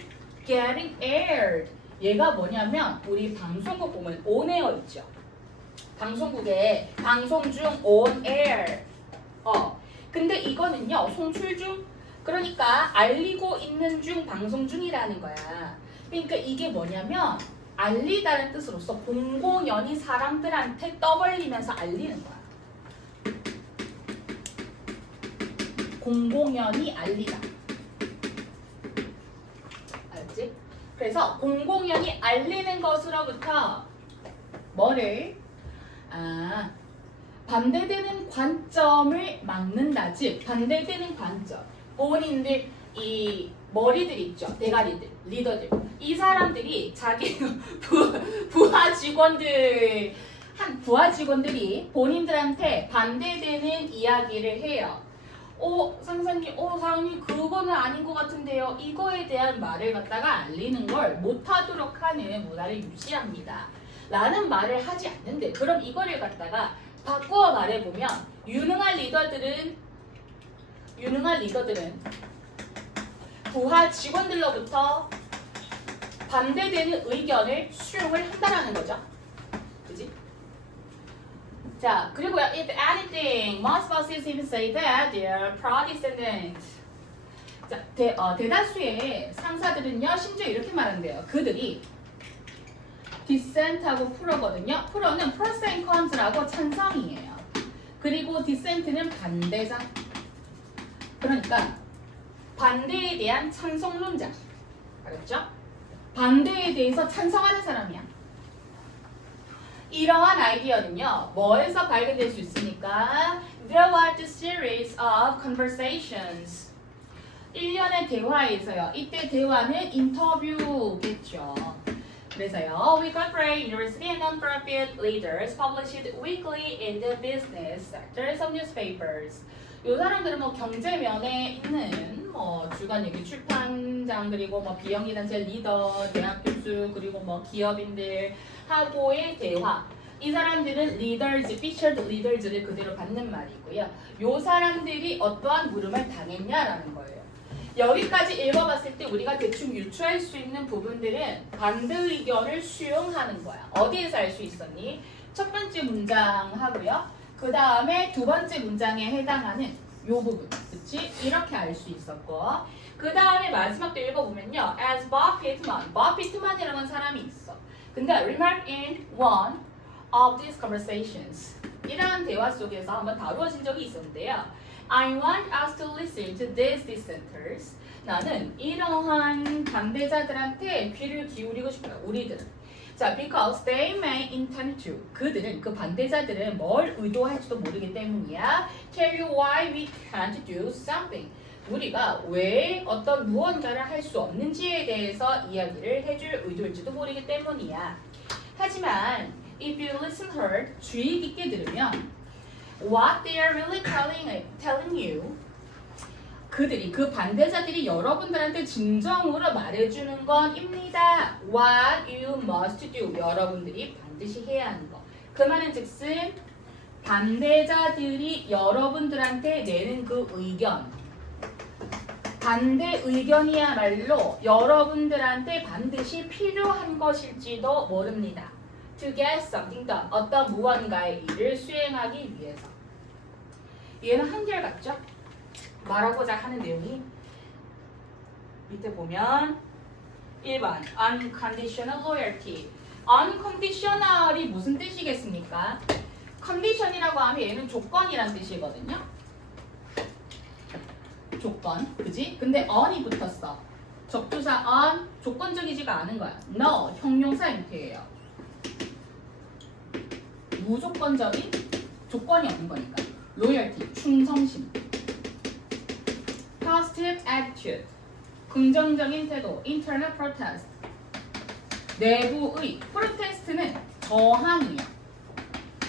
getting aired 얘가 뭐냐면 우리 방송국 보면 on air 있죠. 방송국에 방송 중 on air. 근데 이거는요 송출 중 그러니까 알리고 있는 중 방송 중이라는 거야. 그러니까 이게 뭐냐면 알리다는 뜻으로서 공공연히 사람들한테 떠벌리면서 알리는 거야. 공공연히 알리다. 알지? 그래서 공공연히 알리는 것으로부터 뭐를 반대되는 관점을 막는다. 즉 반대되는 관점. 본인들 이 머리들 있죠. 대가리들, 리더들. 이 사람들이 자기 부하 직원들이 본인들한테 반대되는 이야기를 해요. 상사님, 사장님 그거는 아닌 것 같은데요. 이거에 대한 말을 갖다가 알리는 걸 못하도록 하는 문화를 유지합니다. 라는 말을 하지 않는데 그럼 이거를 갖다가 바꾸어 말해보면 유능한 리더들은 부하 직원들로부터 반대되는 의견을 수용을 한다라는 거죠. 그지? 자, 그리고요. If anything, most bosses even say that they're Protestant. 자, 대다수의 상사들은요. 심지어 이렇게 말한대요. 그들이 dissent하고 프로거든요. 프로는 pros and cons라고 찬성이에요. 그리고 dissent는 반대자. 그러니까 반대에 대한 찬성론자. 알았죠? 반대에 대해서 찬성하는 사람이야. 이러한 아이디어는요. 뭐에서 발견될 수 있습니까? There was a series of conversations. 1년의 대화에서요. 이때 대화는 인터뷰겠죠. 그래서요, We Corporate University and non-profit leaders published weekly in the business sectors of newspapers. 이 사람들은 뭐 경제면에 있는 뭐 주간 얘기 출판장 그리고 뭐 비영리 단체 리더, 대학 교수 그리고 뭐 기업인들 하고의 대화. 이 사람들은 leaders, featured leaders를 그대로 받는 말이고요. 이 사람들이 어떠한 물음을 당했냐라는 거예요. 여기까지 읽어봤을 때 우리가 대충 유추할 수 있는 부분들은 반대 의견을 수용하는 거야. 어디에서 알 수 있었니? 첫 번째 문장 하고요. 그 다음에 두 번째 문장에 해당하는 요 부분. 그치? 이렇게 알 수 있었고 그 다음에 마지막도 읽어보면요. As Bob Pittman이라는 사람이 있어. 근데 remark in one of these conversations 이러한 대화 속에서 한번 다루어진 적이 있었는데요. I want us to listen to these dissenters. 나는 이러한 반대자들한테 귀를 기울이고 싶어요. 우리들은. 자, because they may intend to. 그들은, 그 반대자들은 뭘 의도할지도 모르기 때문이야. Tell you why we can't do something. 우리가 왜 어떤 무언가를 할 수 없는지에 대해서 이야기를 해줄 의도일지도 모르기 때문이야. 하지만 if you listen hard, 주의 깊게 들으면 what they are really telling you, 그들이, 그 반대자들이 여러분들한테 진정으로 말해주는 건입니다. What you must do, 여러분들이 반드시 해야 하는 거. 그 말은 즉슨 반대자들이 여러분들한테 내는 그 의견, 반대 의견이야말로 여러분들한테 반드시 필요한 것일지도 모릅니다. To get something done, 어떤 무언가의 일을 수행하기 위해서. 얘는 한결같죠? 말하고자 하는 내용이 밑에 보면 1번 unconditional loyalty. unconditional이 무슨 뜻이겠습니까? condition이라고 하면 얘는 조건이란 뜻이거든요. 조건, 그지? 근데 on이 붙었어. 접두사 on, 조건적이지가 않은 거야. no, 형용사 형태예요. 무조건적인 조건이 없는 거니까. loyalty, 충성심. positive attitude, 긍정적인 태도. internal protest, 내부의. protest는 저항이야.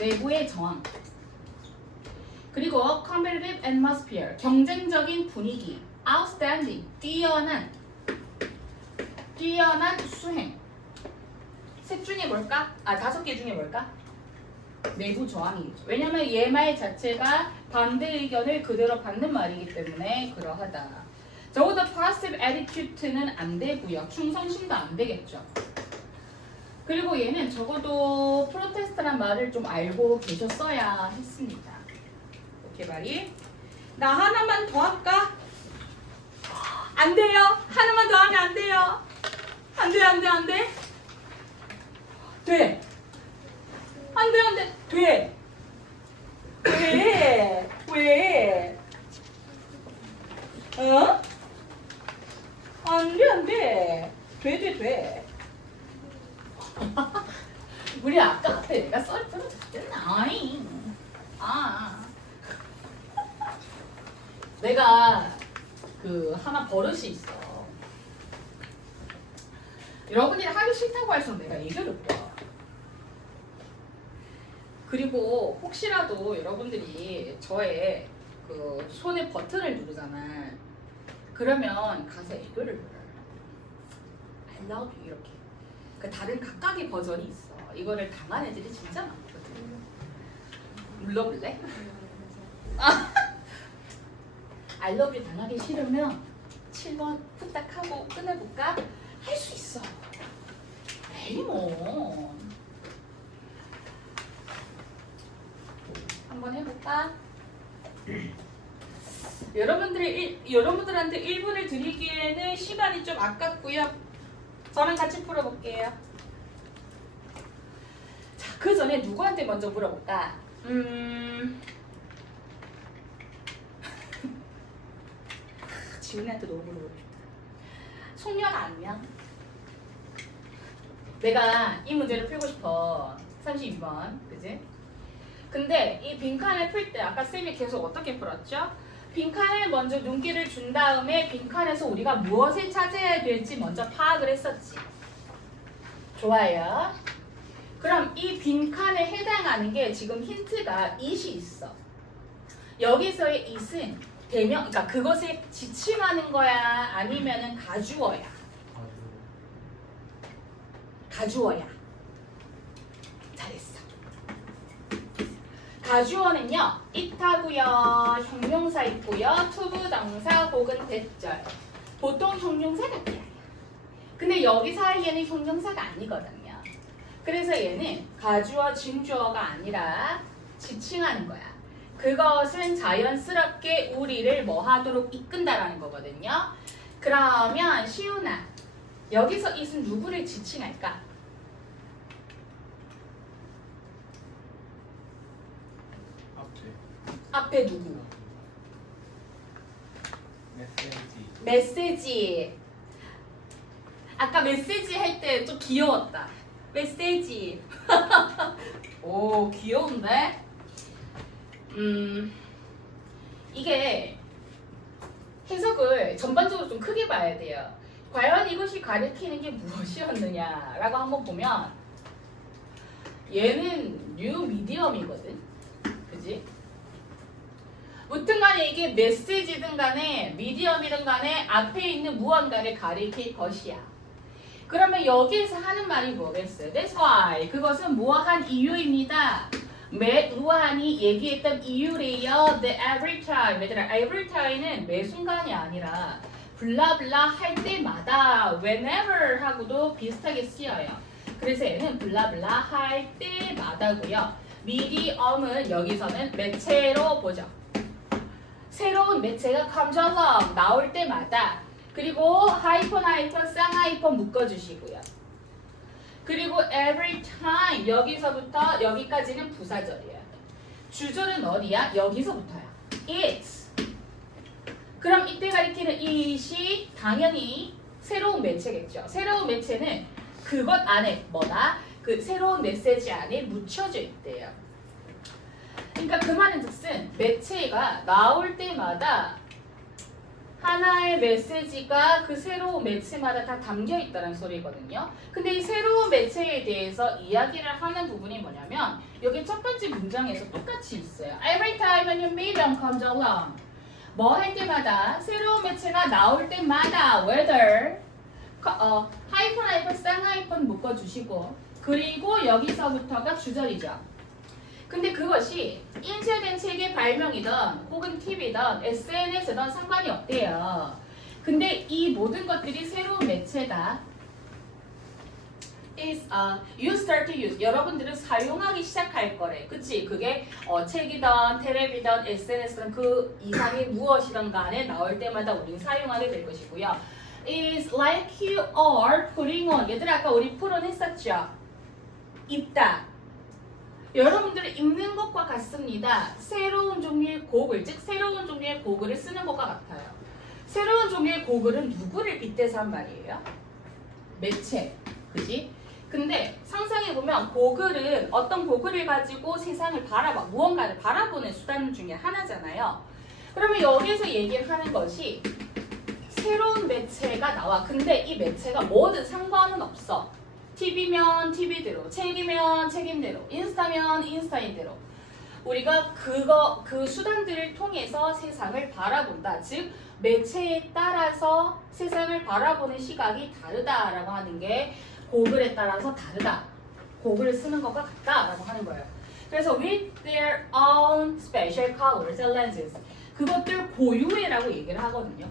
내부의 저항. 그리고 competitive atmosphere, 경쟁적인 분위기. outstanding, 뛰어난 수행. 셋 중에 뭘까? 다섯 개 중에 뭘까? 내부 저항이겠죠. 왜냐면 얘 말 자체가 반대 의견을 그대로 받는 말이기 때문에 그러하다. 적어도 positive attitude는 안 되고요. 충성심도 안 되겠죠. 그리고 얘는 적어도 프로테스트란 말을 좀 알고 계셨어야 했습니다. 이렇게 말이. 나 하나만 더 할까? 안 돼요. 하나만 더 하면 안 돼요. 안 돼. 돼. 안 돼. 돼. 왜? 어? 안 돼. 돼. 우리 아까 앞에 내가 썰 풀어줬잖아. 내가 그 하나 버릇이 있어. 여러분들이 하기 싫다고 할수록 내가 얘기를 꿔. 그리고 혹시라도 여러분들이 저의 그 손에 버튼을 누르잖아. 그러면 가서 애교를 불러요. I love you 이렇게. 그 다른 각각의 버전이 있어. 이거를 당한 애들이 진짜 많거든. 눌러볼래? I love you 당하기 싫으면 7번 후딱하고 끊어볼까? 할 수 있어. 에이 뭐. 한번 해볼까? 여러분들한테 1분을 드리기에는 시간이 좀 아깝고요. 저랑 같이 풀어볼게요. 자, 그 전에 누구한테 먼저 물어볼까? 지훈이한테 너무 물어보고 싶다. 송년 안녕. 내가 이 문제를 풀고 싶어. 32번, 그지? 근데 이 빈칸을 풀 때 아까 쌤이 계속 어떻게 풀었죠? 빈칸에 먼저 눈길을 준 다음에 빈칸에서 우리가 무엇을 찾아야 될지 먼저 파악을 했었지. 좋아요. 그럼 이 빈칸에 해당하는 게 지금 힌트가 it이 있어. 여기서의 it은 대명, 그러니까 그것을 지칭하는 거야? 아니면은 가주어야? 가주어야. 잘했어. 가주어는요, it하고요, 형용사 있고요, 투부정사 혹은 대절. 보통 형용사 같아요. 근데 여기 사이에는 형용사가 아니거든요. 그래서 얘는 가주어, 징주어가 아니라 지칭하는 거야. 그것은 자연스럽게 우리를 뭐 하도록 이끈다라는 거거든요. 그러면 시훈아, 여기서 it은 누구를 지칭할까? 앞에 누구? 메시지. 아까 메시지 할 때 좀 귀여웠다. 메시지. 오, 귀여운데? 이게 해석을 전반적으로 좀 크게 봐야 돼요. 과연 이것이 가리키는 게 무엇이었느냐라고 한번 보면 얘는 뉴 미디엄이거든. 그지? 무튼 간에 이게 메시지든 간에 미디엄이든 간에 앞에 있는 무언가를 가리킬 것이야. 그러면 여기에서 하는 말이 뭐겠어요? That's why. 그것은 무어한 이유입니다. 매 루안이 얘기했던 이유래요. The every time. 얘들아, every time는 매 순간이 아니라 블라블라 할 때마다 whenever 하고도 비슷하게 쓰여요. 그래서 얘는 블라블라 할 때마다고요. 미디엄은 여기서는 매체로 보죠. 새로운 매체가 comes along 나올 때마다 그리고 하이폰 쌍하이폰 묶어주시고요. 그리고 every time 여기서부터 여기까지는 부사절이에요. 주절은 어디야? 여기서부터야. It's. 그럼 이때 가리키는 it이 당연히 새로운 매체겠죠. 새로운 매체는 그것 안에 뭐다? 그 새로운 메시지 안에 묻혀져 있대요. 그러니까 그 말은 즉슨 매체가 나올 때마다 하나의 메시지가 그 새로운 매체마다 다 담겨 있다는 소리거든요. 근데 이 새로운 매체에 대해서 이야기를 하는 부분이 뭐냐면 여기 첫 번째 문장에서 똑같이 있어요. Every time a new medium comes along. 뭐 할 때마다 새로운 매체가 나올 때마다 whether 하이픈 쌍하이픈 묶어주시고 그리고 여기서부터가 주절이죠. 근데 그것이 인쇄된 책의 발명이든 혹은 TV든 SNS든 상관이 없대요. 근데 이 모든 것들이 새로운 매체다. You start to use. 여러분들은 사용하기 시작할 거래. 그치? 그게 책이든 텔레비든 SNS든 그 이상의 무엇이든 간에 나올 때마다 우리는 사용하게 될 것이고요. It's like you are putting on. 얘들아 아까 우리 풀어냈었죠? 입다. 여러분들이 입는 것과 같습니다. 새로운 종류의 고글, 즉 새로운 종류의 고글을 쓰는 것과 같아요. 새로운 종류의 고글은 누구를 빗대서 한 말이에요? 매체, 그지? 근데 상상해보면 고글은 어떤 고글을 가지고 세상을 무언가를 바라보는 수단 중에 하나잖아요. 그러면 여기서 얘기를 하는 것이 새로운 매체가 나와. 근데 이 매체가 뭐든 상관은 없어. TV면 TV대로, 책이면 책임대로, 인스타면 인스타인대로 우리가 그 수단들을 통해서 세상을 바라본다. 즉 매체에 따라서 세상을 바라보는 시각이 다르다라고 하는 게 고글에 따라서 다르다. 고글을 쓰는 것과 같다라고 하는 거예요. 그래서 with their own special colors and lenses 그것들 고유해라고 얘기를 하거든요.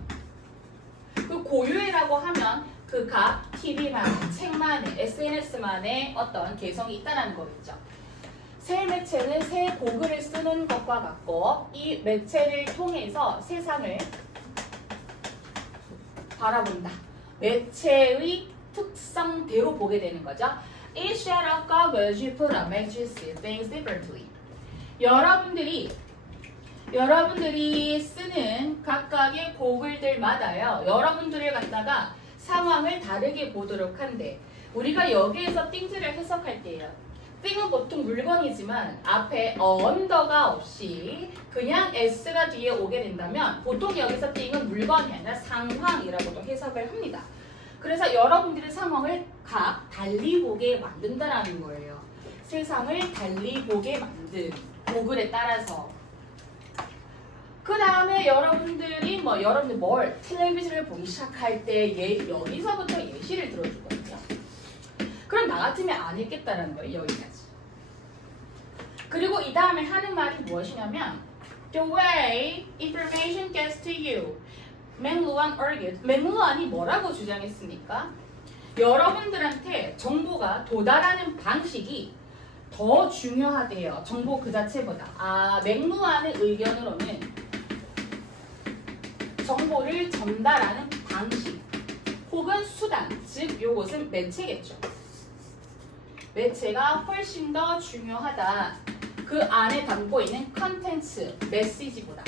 그 고유해라고 하면 그 각 TV만의, 책만의, SNS만의 어떤 개성이 있다는 거겠죠. 새 매체는 새 고글을 쓰는 것과 같고 이 매체를 통해서 세상을 바라본다. 매체의 특성대로 보게 되는 거죠. Each set of goggles you put on makes you see things differently. 여러분들이 쓰는 각각의 고글들마다요. 여러분들을 갖다가 상황을 다르게 보도록 한데 우리가 여기에서 띵즈를 해석할 때요. 띵은 보통 물건이지만 앞에 언더가 없이 그냥 s가 뒤에 오게 된다면 보통 여기서 띵은 물건이 아니라 상황이라고도 해석을 합니다. 그래서 여러분들의 상황을 각 달리 보게 만든다라는 거예요. 세상을 달리 보게 만든 고글에 따라서 그 다음에 여러분들이 뭘 텔레비전을 보기 시작할 때 여기서부터 예시를 들어주거든요. 그럼 나 같으면 안 읽겠다라는 거예요. 여기까지. 그리고 이 다음에 하는 말이 무엇이냐면 The way information gets to you. 맥루안 argued. 맥루안이 뭐라고 주장했습니까? 여러분들한테 정보가 도달하는 방식이 더 중요하대요. 정보 그 자체보다. 맥루안의 의견으로는 정보를 전달하는 방식 혹은 수단, 즉 요것은 매체겠죠. 매체가 훨씬 더 중요하다. 그 안에 담고 있는 컨텐츠, 메시지보다.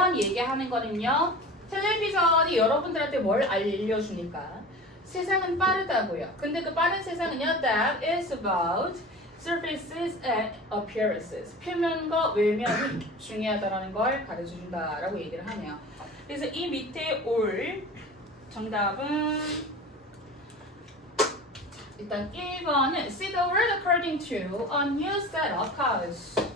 다음 얘기하는 거는요. 텔레비전이 여러분들한테 뭘 알려주니까 세상은 빠르다고요. 근데 그 빠른 세상은요. That is about surfaces and appearances. 표면과 외면이 중요하다라는 걸 가르쳐준다라고 얘기를 하네요. 그래서 이 밑에 올 정답은 일단 1번은 see the world according to a new set of cars.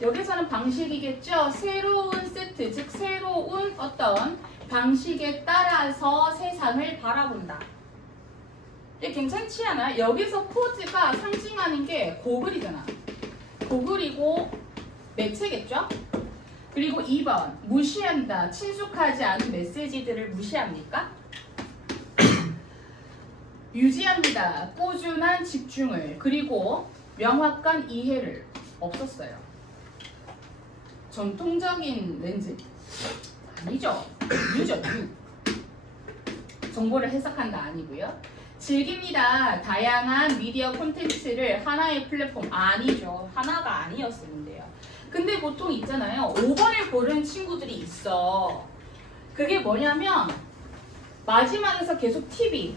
여기서는 방식이겠죠. 새로운 세트, 즉 새로운 어떤 방식에 따라서 세상을 바라본다. 이게 괜찮지 않아요? 여기서 포즈가 상징하는 게 고글이잖아. 고글이고 매체겠죠? 그리고 2번 무시한다. 친숙하지 않은 메시지들을 무시합니까? 유지합니다. 꾸준한 집중을. 그리고 명확한 이해를. 없었어요. 전통적인 렌즈? 아니죠. 유죠, 유. 정보를 해석한다 아니고요. 즐깁니다. 다양한 미디어 콘텐츠를 하나의 플랫폼 아니죠. 하나가 아니었는데요. 근데 보통 있잖아요. 5번을 고른 친구들이 있어. 그게 뭐냐면 마지막에서 계속 TV.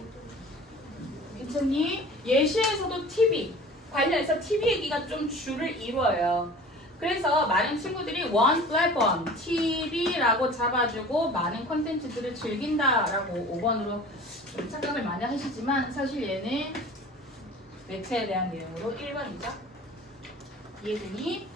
괜찮니? 예시에서도 TV. 관련해서 TV 얘기가 좀 줄을 이루어요. 그래서 많은 친구들이 one platform, TV라고 잡아주고 많은 콘텐츠들을 즐긴다라고 5번으로 좀 착각을 많이 하시지만 사실 얘는 매체에 대한 내용으로 1번이죠. 이해되니?